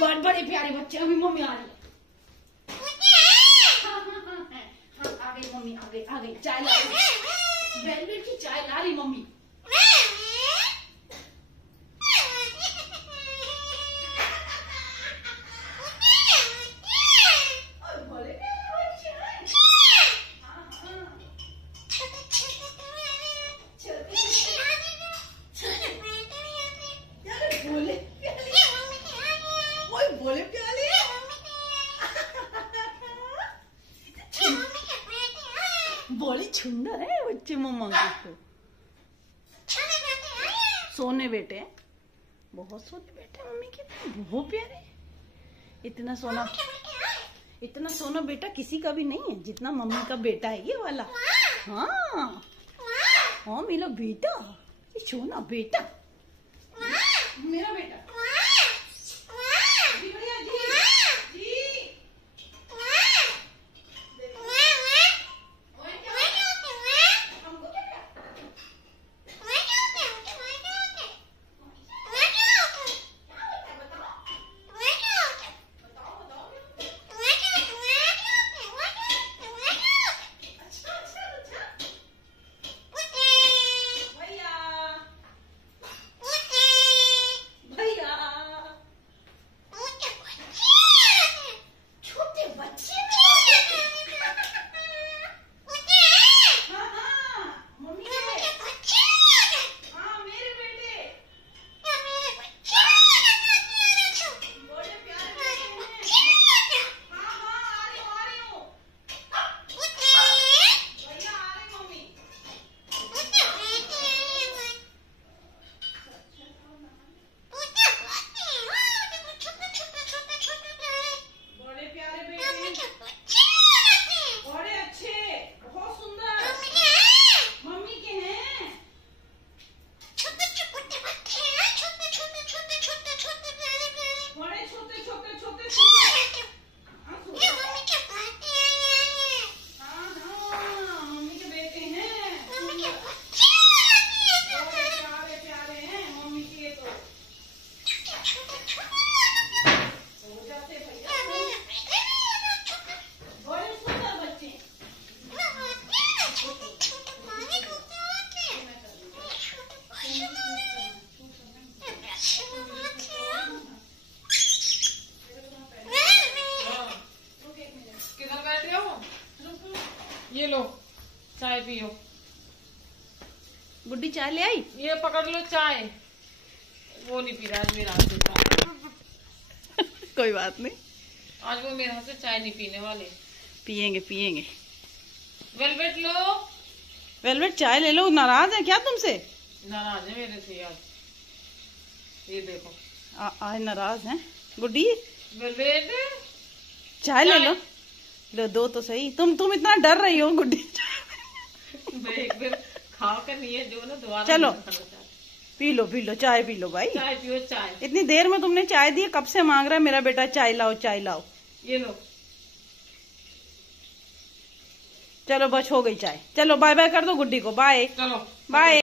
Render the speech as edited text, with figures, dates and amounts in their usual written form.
बड़े प्यारे बच्चे। अभी मम्मी आ रही है। हाँ, आ गई मम्मी, आ गई चाय ला रही। वेलवेट की चाय ला रही मम्मी। बोले प्याली बोली छुंदर है बच्चे मम्मा को। सोने बेटे, बहुत सोने बेटे मम्मी के, बहुत प्यारे। इतना सोना बेटा किसी का भी नहीं है जितना मम्मी का बेटा है ये वाला। हाँ हाँ मेरा बेटा, ये सोना बेटा, मेरा बेटा। ये लो चाय पियो। गुड्डी चाय ले आई। ये पकड़ लो चाय। वो नहीं पी रहा आज मेरे हाथ से। कोई बात नहीं, आज वो मेरे हाथ से चाय नहीं पीने वाले। पियेंगे पियेंगे। वेलवेट लो। वेलवेट चाय ले लो। नाराज है क्या तुमसे? नाराज है मेरे से आज। ये देखो आज नाराज है गुड्डी। वेलवेट चाय ले लो। लो दो तो सही। तुम इतना डर रही हो गुड्डी। एक बार खा कर नहीं है जो ना दोबारा। चलो पी लो चाय पी लो भाई। चाय पियो चाय। इतनी देर में तुमने चाय दी, कब से मांग रहा है मेरा बेटा चाय लाओ चाय लाओ। ये लो। चलो बस हो गई चाय। चलो बाय बाय कर दो गुड्डी को। बाय चलो बाय।